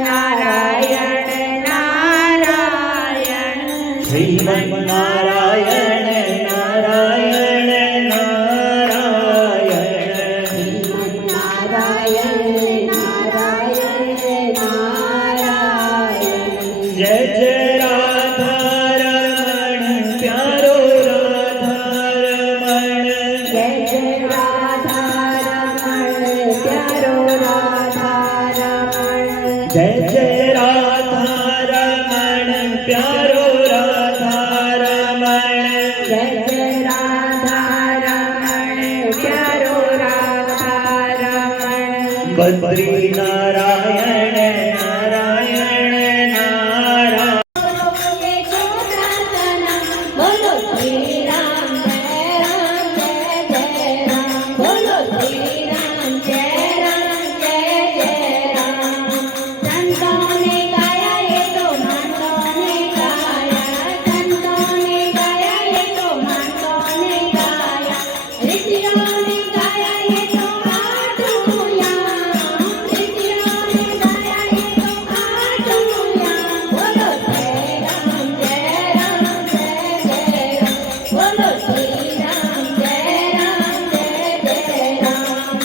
નારાયણ નારાયણ શ્રીમન નારાયણ નારાયણ નારાયણ શ્રીમન નારાયણ નારાયણ નારાયણ જય જય રાધારમણ પ્યારો રાધારમણ જય જય રાધારમણ પ્યારો રાધારમણ જય જય રાધારમણ પ્યારો રાધારમણ જય જય રાધારમણ પ્યારો રાધારમણ બદ્રી નારાયણ નારાયણ નારાયણ બોલો શ્રી રામ જય રામ જય જય રામ બોલો શ્રી રામ જય રામ જય જય રામ સંતોને ગાયા એ તો માનતોને ગાયા સંતોને ગાયા એ તો માનતોને ગાયા ઋષિઓને ગાયા એ તો આઠું યામ ઋષિઓને ગાયા એ તો આઠું યામ બોલો શ્રી રામ જય રામ જય જય રામ બોલો શ્રી રામ જય રામ જય જય રામ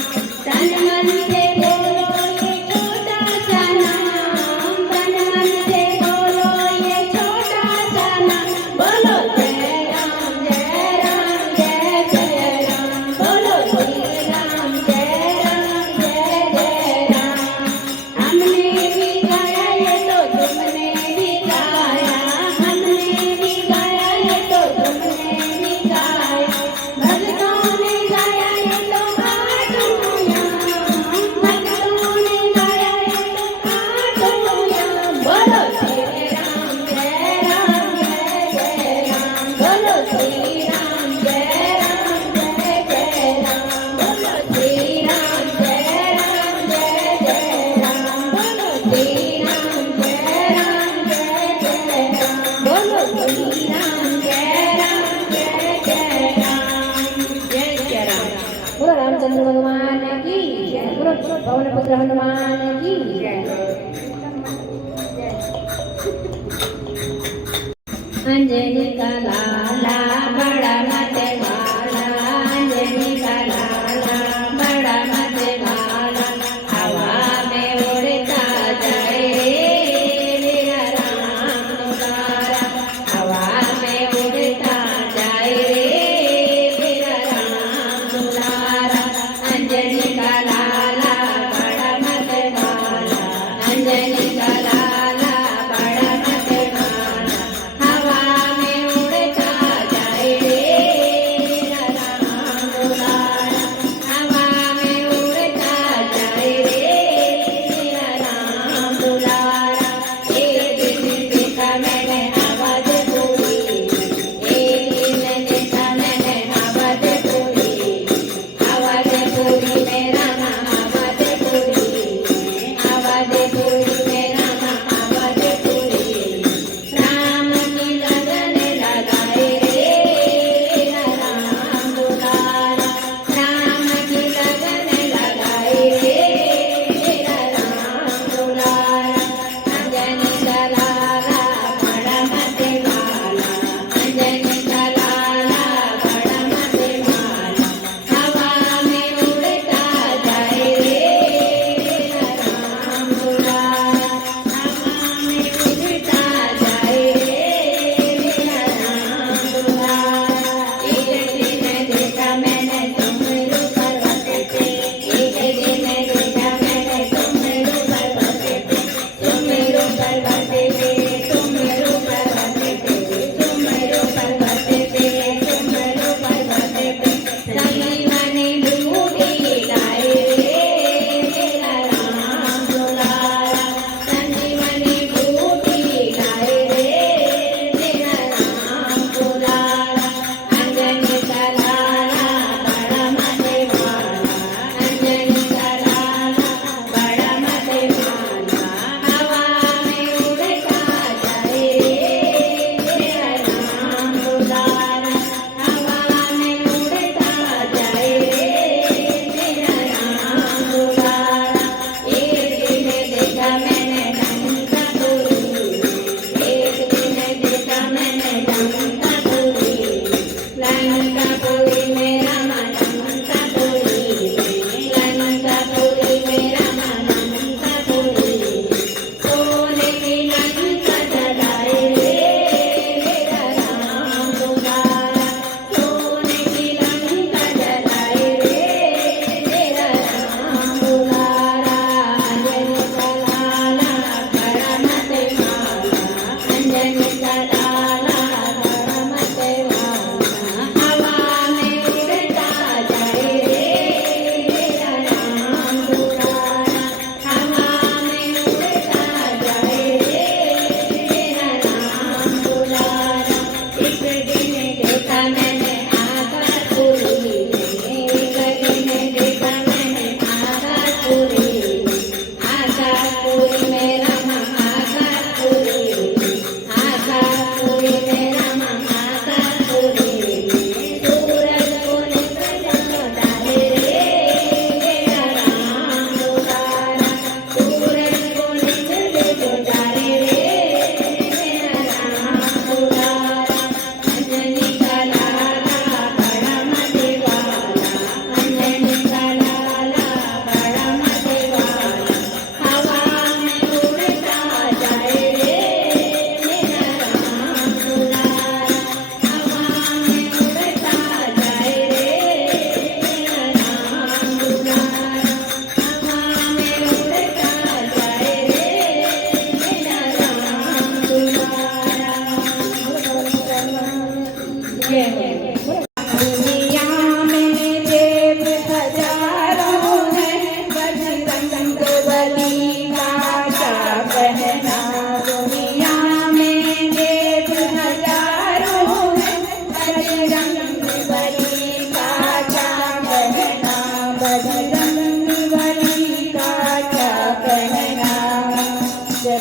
તન મન से बोलो ये छोटा सा नाम तन मन से बोलो ये छोटा सा नाम बोलो जय राम जय जय राम बोलो श्री राम जय जय राम हमने भी गाया ये तो तुमने भी गाया हमने भी गाया ये तो तुमने भी गाया भक्तों ने गाया ये तो आठों याम भक्तों ने गाया ये तो आठों याम बोलो श्री राम जय जय राम बोलो श्री राम जय जय राम बोलो श्री राम जय जय राम बोलो श्री राम जय जय राम बोलो श्री राम जय जय राम जय जय राम बोलो रामचंद्र भगवान की जय बोलो पवन पुत्र हनुमान की जय अंजनी का लाला बड़ा मत वाला अंजनी का लाला बड़ा मत वाला हवा में उड़ता जाए मेरा राम दुलारा हवा में उड़ता जाए मेरा राम दुलारा अंजनी का लाला बड़ा मत वाला अंजनी का लाला बड़ा मत वाला हवा में उड़ता जाए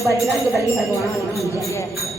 बजरंग बली भगवान की जय।